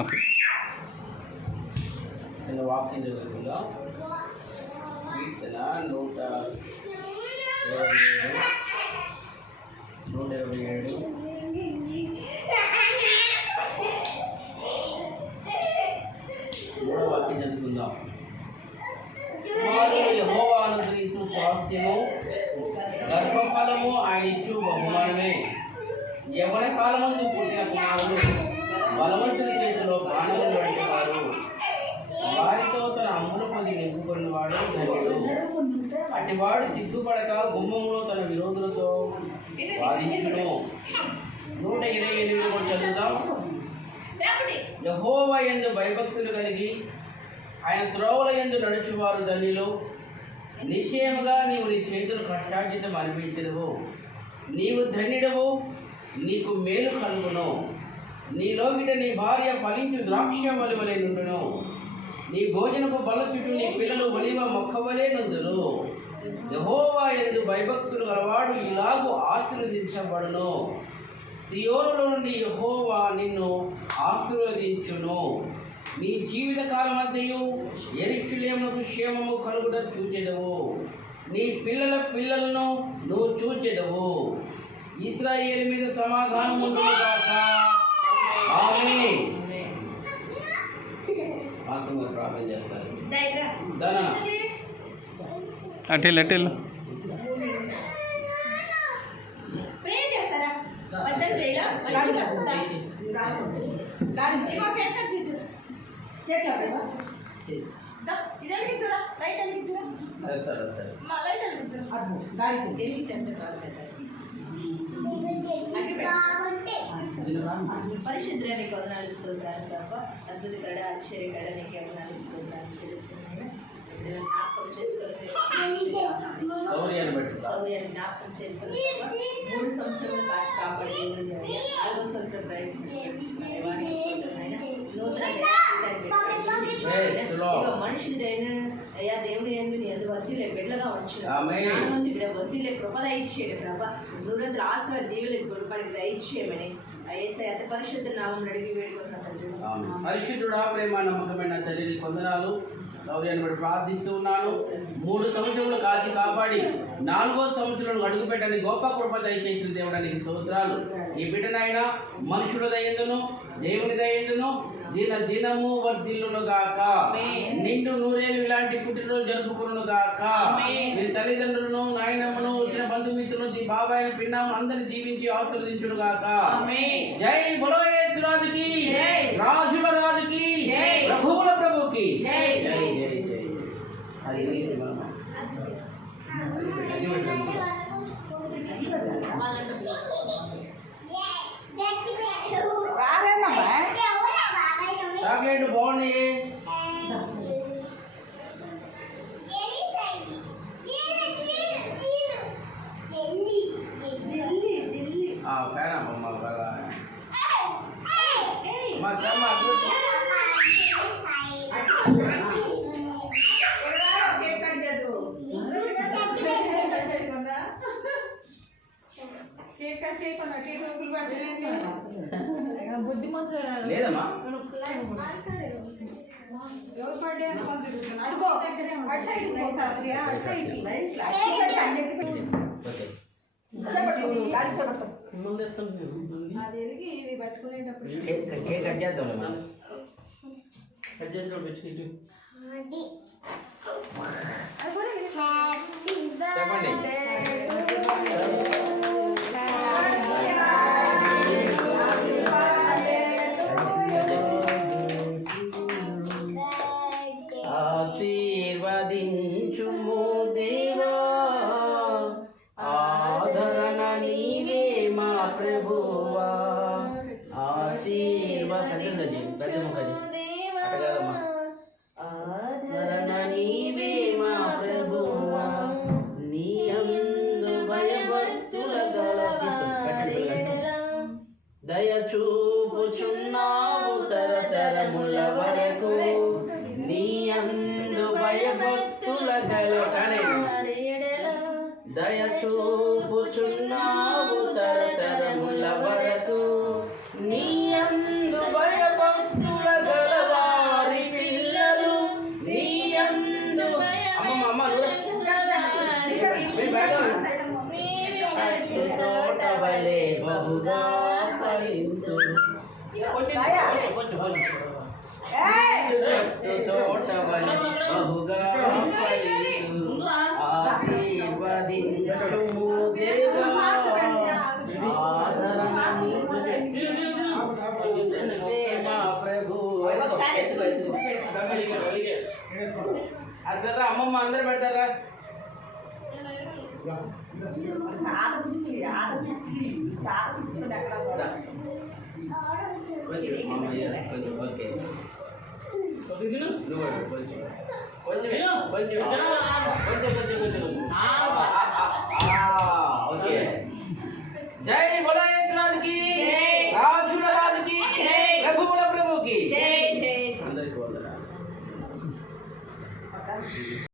Okay. చిన్న walking జరుగుతుందా నూట ఇరవై ఏడు. నూట ఇరవై ఏడు. ఎవరి కాలమందు పుట్టిన కుమారుడు బలవంతుని చేతిలో బాణములు వంటి వారితో తన అమ్ములు పొంది నింపుకున్న వాడు ధన్యుడు అటివాడు సిగ్గుపడక గుమ్మంలో తన విరోధులతో వాదించును. నూట ఇరవై ఎనిమిది కూడా చదువుదాం. యహోవ ఎందు భయభక్తులు కలిగి ఆయన త్రోవల ఎందు నడుచువారు ధన్యులు. నిశ్చయముగా నీవు నీ చేతులు కష్టార్జితం అనిపించదువు. నీవు ధన్యుడవు. నీకు మేలు కలుగును. నీలోగిట నీ భార్య ఫలించు ద్రాక్ష వలె నుండును. నీ భోజనపు బల చుట్టూ నీ పిల్లలు ఒలివ మొక్కవలే వలె యహోవా ఎందు భయభక్తులు గలవాడు ఇలాగూ ఆశీర్వదించబడును. సియోరులో నుండి యహోవా నిన్ను ఆశీర్వదించును. నీ జీవిత కాలమంతయు ఎరిక్షులేమునకు క్షేమము కలుగుట చూచెదవు. నీ పిల్లల పిల్లలను నువ్వు చూచెదవు. ఇస్రాయేల్ మీద సమాధానం ఉండును గాక ఆమేన్ పాస్టర్ గారు ప్రార్థన చేస్తారు దయగా ధన అటు వెళ్ళు, అటు వెళ్ళు. ప్రే చేస్తారా మధ్యాహ్నం చేయలా మంచిగా దా. ఇదిగో కేక్ కట్ చేద్దురా. కేక్ కట్ చేయవా? చెయ్యి. దా, ఇది వెలిగిద్దురా. లైట్ వెలిగిద్దురా. సరే సరే సరే మా లైట్ వెలిగిద్దురా. వెలిగించండి చాలు చేద్దాం. అగ్గి పెట్టు. పరిశుద్ర నీకు వదనాలు స్తోత్రాలు ప్రభా అద్భుతకడ ఆశ్చర్యకడ నీకు వదనాలు స్తోత్రాలు చేస్తున్నాను జ్ఞాపకం చేసుకొని సౌర్యాన్ని జ్ఞాపకం చేసుకొని మూడు సంవత్సరాలు కాచి కాపాడే. నాలుగో సంవత్సరం నూతన మనిషిని దైన అయ్యా దేవుడు ఎందు నీ ఎందు వర్తిలే బిడ్డగా ఉంచు Amen. మంది బిడ్డ వర్తిలే కృప దయచేయడు ప్రభా. నూరంతుల ఆశ్రయ దీవులకు గుడిపడికి దయచేయమని. అతి పరిశుద్ధ నామం అడిగి వేడుకుంటున్నాను. పరిశుద్ధుడా ప్రేమ నమ్మకమైన తల్లిని కొందనాలు. బట్టి ప్రార్థిస్తూ ఉన్నాను. మూడు సంవత్సరములు కాచి కాపాడి నాలుగో సంవత్సరం అడుగు పెట్టని గొప్ప కృప దయచేసిన దేవుడానికి స్తోత్రాలు. ఈ బిడ్డనైనా మనుషుల దయందును దేవుని దయందును దిన దినము వర్ధిల్లును గాక ఆమేన్. నిండు నూరేళ్ళు ఇలాంటి పుట్టినరోజు జరుపుకును గాక ఆమేన్. మీ తల్లిదండ్రులను నాయనమ్మను వచ్చిన బంధుమిత్రులను బాబాయ్ పిన్నాము అందరిని దీవించి ఆశీర్వదించును గాక ఆమేన్. జై బలో యేసురాజుకి జై. రాజుల రాజుకి జై. ప్రభువుల ప్రభుకి జై. జై జై జై అది గురించి మనం అది పెట్టు, అది పెట్టు. వాళ్ళంటే చాక్లెట్ బాగున్నాయి అమ్మ బాగా మా తమ్మ అద్భుతం లేదమ్మా ఓకే కేక్ కట్ చేద్దామమ్మా చెప్పండి. కరుణించుము దేవా. ఆదరణ నీవే మా ప్రభువా. ఆదరణ నీవే మా ప్రభువా. నీ అందు భయభక్తుల దయచూపుచున్నావు తరతరముల వరకు. నీ అందు భయభక్తు దయ చూపుచున్నావు తరతరముల వరకు నీ అందు భయభక్తుల గలవారి పిల్లలు నీ అందు అమ్మమ్మ అమ్మ అట్టు తోట వలె బహుగా ఫలింతురు కొంచెం, ఎత్తుకో, ఎత్తుకో, ఎత్తుకో. అమ్మమ్మ అందరు పెడతారా కొంచెం